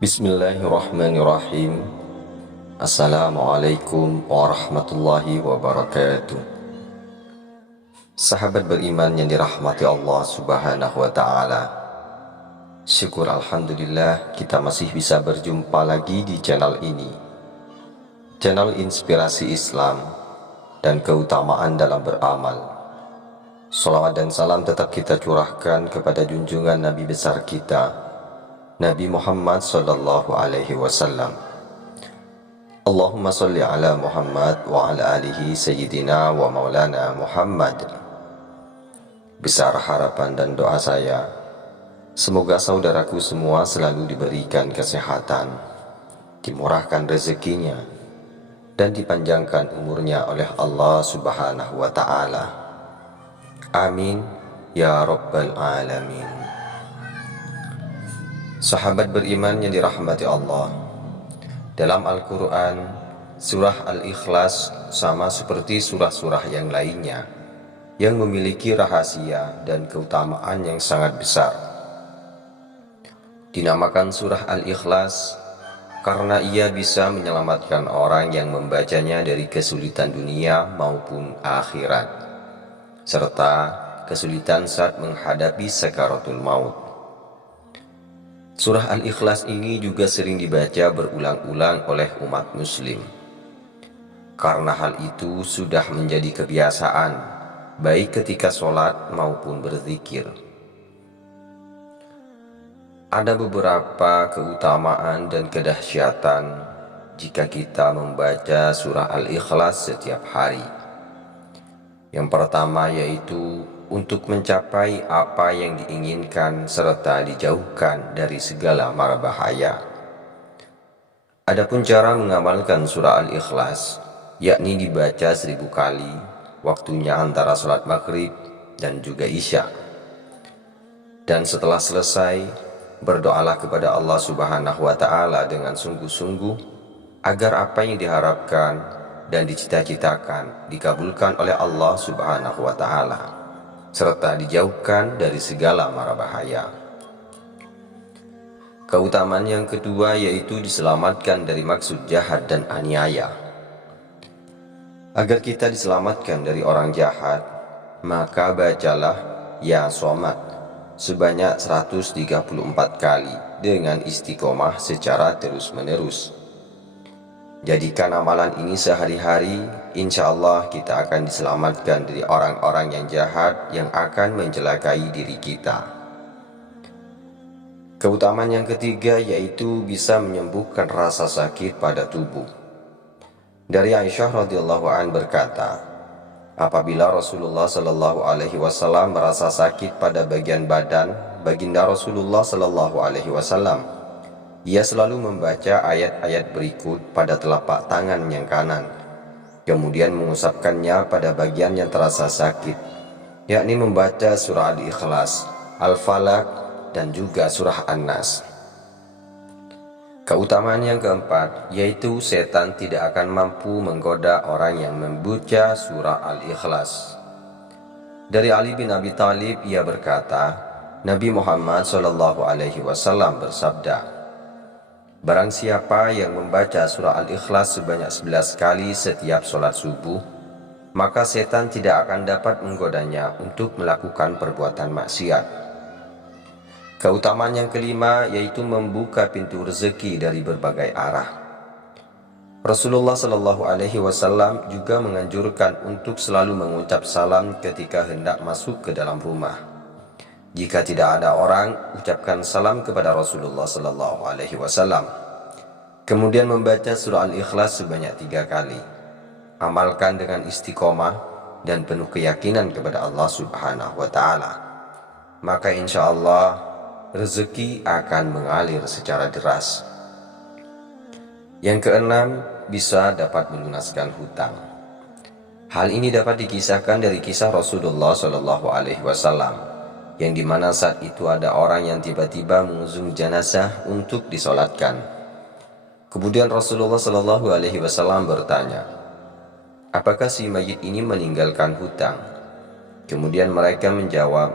Bismillahirrahmanirrahim. Assalamualaikum warahmatullahi wabarakatuh. Sahabat beriman yang dirahmati Allah subhanahu wa ta'ala, syukur alhamdulillah kita masih bisa berjumpa lagi di channel ini, channel inspirasi Islam dan keutamaan dalam beramal. Salawat dan salam tetap kita curahkan kepada junjungan Nabi besar kita, Nabi Muhammad sallallahu alaihi wasallam. Allahumma salli ala Muhammad wa ala alihi sayyidina wa maulana Muhammad. Besar harapan dan doa saya, semoga saudaraku semua selalu diberikan kesehatan, dimurahkan rezekinya, dan dipanjangkan umurnya oleh Allah subhanahu wa ta'ala. Amin ya rabbal alamin. Sahabat beriman yang dirahmati Allah, dalam Al-Quran, surah Al-Ikhlas sama seperti surah-surah yang lainnya yang memiliki rahasia dan keutamaan yang sangat besar. Dinamakan surah Al-Ikhlas karena ia bisa menyelamatkan orang yang membacanya dari kesulitan dunia maupun akhirat, serta kesulitan saat menghadapi sakaratul maut. Surah Al-Ikhlas ini juga sering dibaca berulang-ulang oleh umat muslim. Karena hal itu sudah menjadi kebiasaan, baik ketika sholat maupun berzikir. Ada beberapa keutamaan dan kedahsyatan jika kita membaca surah Al-Ikhlas setiap hari. Yang pertama yaitu untuk mencapai apa yang diinginkan serta dijauhkan dari segala mara bahaya. Adapun cara mengamalkan surah Al-Ikhlas, yakni dibaca 1000 kali, waktunya antara sholat maghrib dan juga isya. Dan setelah selesai, berdoalah kepada Allah subhanahu wa ta'ala dengan sungguh-sungguh, agar apa yang diharapkan dan dicita-citakan dikabulkan oleh Allah subhanahu wa ta'ala, serta dijauhkan dari segala mara bahaya. Keutamaan yang kedua yaitu diselamatkan dari maksud jahat dan aniaya. Agar kita diselamatkan dari orang jahat, maka bacalah Ya Somad sebanyak 134 kali dengan istiqomah secara terus-menerus. Jadikan amalan ini sehari-hari, insya Allah kita akan diselamatkan dari orang-orang yang jahat yang akan mencelakai diri kita. Keutamaan yang ketiga yaitu bisa menyembuhkan rasa sakit pada tubuh. Dari Aisyah radhiyallahu an berkata, apabila Rasulullah sallallahu alaihi wasallam merasa sakit pada bagian badan, baginda Rasulullah sallallahu alaihi wasallam, ia selalu membaca ayat-ayat berikut pada telapak tangan yang kanan, kemudian mengusapkannya pada bagian yang terasa sakit, yakni membaca surah Al-Ikhlas, Al-Falaq, dan juga surah An-Nas. Keutamaan yang keempat yaitu setan tidak akan mampu menggoda orang yang membaca surah Al-Ikhlas. Dari Ali bin Abi Thalib ia berkata, Nabi Muhammad SAW bersabda, barang siapa yang membaca surah Al-Ikhlas sebanyak 11 kali setiap sholat subuh, maka setan tidak akan dapat menggodanya untuk melakukan perbuatan maksiat. Keutamaan yang kelima yaitu membuka pintu rezeki dari berbagai arah. Rasulullah Shallallahu Alaihi Wasallam juga menganjurkan untuk selalu mengucap salam ketika hendak masuk ke dalam rumah. Jika tidak ada orang, ucapkan salam kepada Rasulullah Sallallahu Alaihi Wasallam. Kemudian membaca surah Al-Ikhlas sebanyak 3 kali. Amalkan dengan istiqomah dan penuh keyakinan kepada Allah Subhanahu Wa Taala. Maka insya Allah rezeki akan mengalir secara deras. Yang keenam, bisa dapat melunaskan hutang. Hal ini dapat dikisahkan dari kisah Rasulullah Sallallahu Alaihi Wasallam, yang dimana saat itu ada orang yang tiba-tiba mengusung jenazah untuk disolatkan. Kemudian Rasulullah Shallallahu Alaihi Wasallam bertanya, apakah si mayit ini meninggalkan hutang? Kemudian mereka menjawab,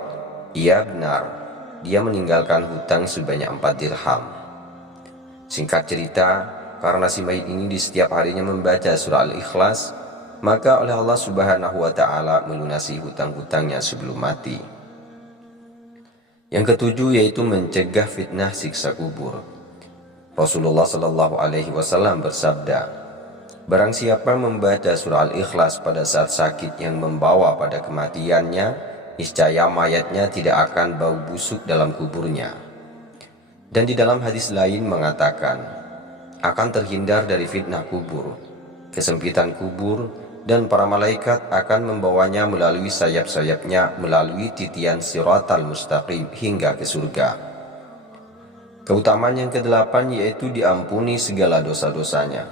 iya benar, dia meninggalkan hutang sebanyak 4 dirham. Singkat cerita, karena si mayit ini di setiap harinya membaca surah Al-Ikhlas, maka oleh Allah Subhanahu wa Ta'ala melunasi hutang-hutangnya sebelum mati. Yang ketujuh yaitu mencegah fitnah siksa kubur. Rasulullah Shallallahu Alaihi Wasallam bersabda, barang siapa membaca surah Al-Ikhlas pada saat sakit yang membawa pada kematiannya, niscaya mayatnya tidak akan bau busuk dalam kuburnya. Dan di dalam hadis lain mengatakan, akan terhindar dari fitnah kubur, kesempitan kubur, dan para malaikat akan membawanya melalui sayap-sayapnya melalui titian siratal mustaqim hingga ke surga. Keutamaan yang kedelapan yaitu diampuni segala dosa-dosanya.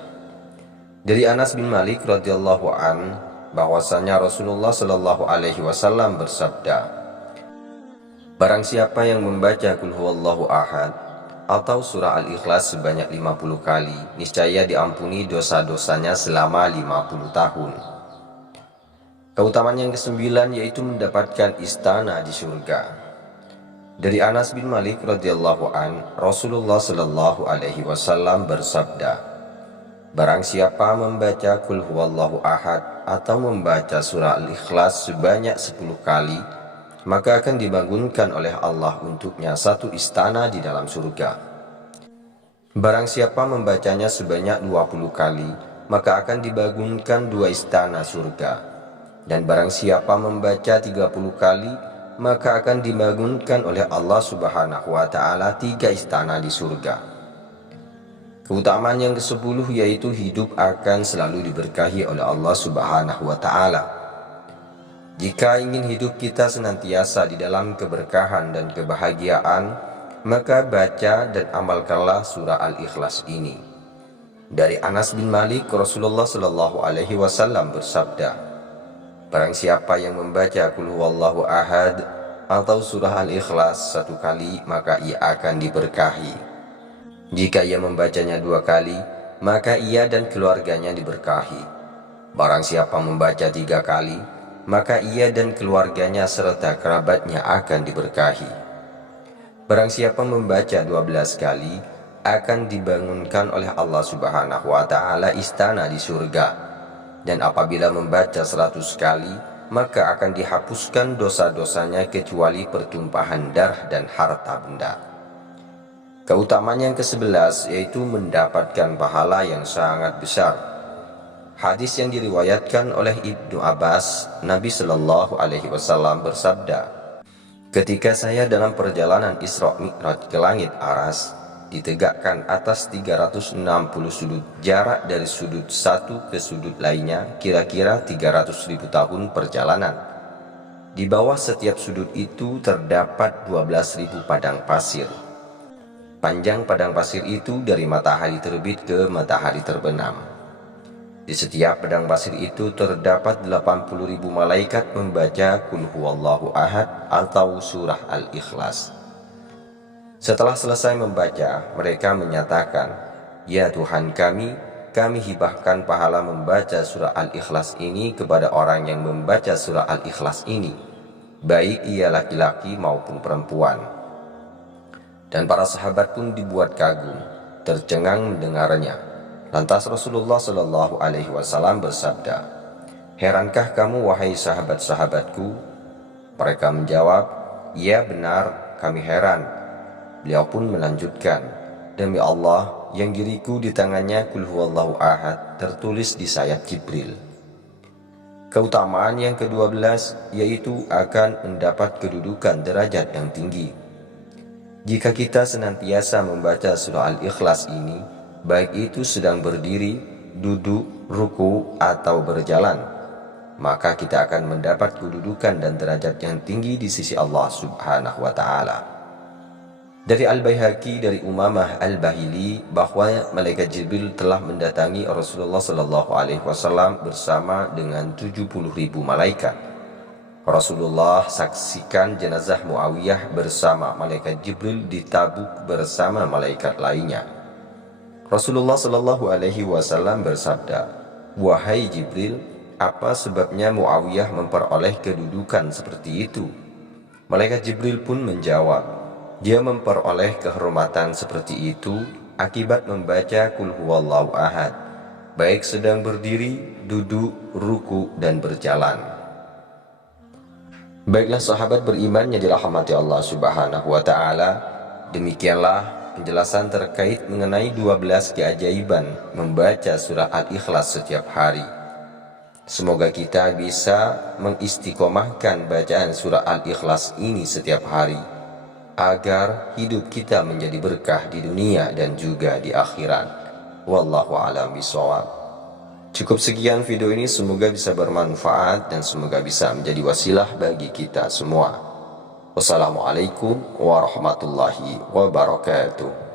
Dari Anas bin Malik radhiyallahu an bahwasanya Rasulullah Shallallahu Alaihi Wasallam bersabda, barang siapa yang membaca Qul huwallahu ahad atau surah Al-Ikhlas sebanyak 50 kali, niscaya diampuni dosa-dosanya selama 50 tahun. Keutamaan yang kesembilan yaitu mendapatkan istana di surga. Dari Anas bin Malik radhiyallahu an, Rasulullah Shallallahu Alaihi Wasallam bersabda, barang siapa membaca Qul huwallahu ahad atau membaca surah Al-Ikhlas sebanyak 10 kali, maka akan dibangunkan oleh Allah untuknya satu istana di dalam surga. Barang siapa membacanya sebanyak 20 kali, maka akan dibangunkan 2 istana surga. Dan barang siapa membaca 30 kali, maka akan dibangunkan oleh Allah Subhanahu wa Ta'ala 3 istana di surga. Keutamaan yang ke-10 yaitu hidup akan selalu diberkahi oleh Allah Subhanahu wa Ta'ala. Jika ingin hidup kita senantiasa di dalam keberkahan dan kebahagiaan, maka baca dan amalkanlah surah Al-Ikhlas ini. Dari Anas bin Malik, Rasulullah Shallallahu Alaihi Wasallam bersabda, barang siapa yang membaca Qul huwallahu ahad atau surah Al-Ikhlas 1 kali, maka ia akan diberkahi. Jika ia membacanya 2 kali, maka ia dan keluarganya diberkahi. Barang siapa membaca 3 kali, maka ia dan keluarganya serta kerabatnya akan diberkahi. Barang siapa membaca 12 kali, akan dibangunkan oleh Allah Subhanahu wa Ta'ala istana di surga. Dan apabila membaca 100 kali, maka akan dihapuskan dosa-dosanya kecuali pertumpahan darah dan harta benda. Keutamaan yang ke-11 yaitu mendapatkan pahala yang sangat besar. Hadis yang diriwayatkan oleh Ibnu Abbas, Nabi Shallallahu Alaihi Wasallam bersabda, ketika saya dalam perjalanan Isra Mi'raj ke langit Aras, ditegakkan atas 360 sudut, jarak dari sudut satu ke sudut lainnya kira-kira 300.000 tahun perjalanan. Di bawah setiap sudut itu terdapat 12.000 padang pasir. Panjang padang pasir itu dari matahari terbit ke matahari terbenam. Di setiap padang pasir itu terdapat 80.000 malaikat membaca Qul huwallahu ahad atau surah Al-Ikhlas. Setelah selesai membaca, mereka menyatakan, ya Tuhan kami hibahkan pahala membaca surah Al-Ikhlas ini kepada orang yang membaca surah Al-Ikhlas ini, baik ia laki-laki maupun perempuan. Dan para sahabat pun dibuat kagum, tercengang mendengarnya. Lantas Rasulullah Shallallahu Alaihi Wasallam bersabda, herankah kamu wahai sahabat-sahabatku? Mereka menjawab, ya benar, kami heran. Beliau pun melanjutkan, demi Allah yang diriku di tangannya Qul huwallahu ahad tertulis di sayap Jibril. Keutamaan yang ke-12 yaitu akan mendapat kedudukan derajat yang tinggi. Jika kita senantiasa membaca surah Al-Ikhlas ini, baik itu sedang berdiri, duduk, ruku, atau berjalan, maka kita akan mendapat kedudukan dan derajat yang tinggi di sisi Allah Subhanahu wa Ta'ala. Dari Al-Baihaqi dari Umamah Al-Bahili bahwa malaikat Jibril telah mendatangi Rasulullah Shallallahu Alaihi Wasallam bersama dengan 70.000 malaikat. Rasulullah saksikan jenazah Muawiyah bersama malaikat Jibril di Tabuk bersama malaikat lainnya. Rasulullah Shallallahu Alaihi Wasallam bersabda, wahai Jibril, apa sebabnya Muawiyah memperoleh kedudukan seperti itu? Malaikat Jibril pun menjawab, dia memperoleh kehormatan seperti itu akibat membaca Qul huwallahu ahad, baik sedang berdiri, duduk, ruku, dan berjalan. Baiklah sahabat beriman yang dirahmati Allah Subhanahu wa Ta'ala, demikianlah penjelasan terkait mengenai 12 keajaiban membaca surah Al-Ikhlas setiap hari. Semoga kita bisa mengistiqomahkan bacaan surah Al-Ikhlas ini setiap hari, agar hidup kita menjadi berkah di dunia dan juga di akhirat. Wallahu a'lam bishawab. Cukup sekian video ini, semoga bisa bermanfaat dan semoga bisa menjadi wasilah bagi kita semua. Wassalamualaikum warahmatullahi wabarakatuh.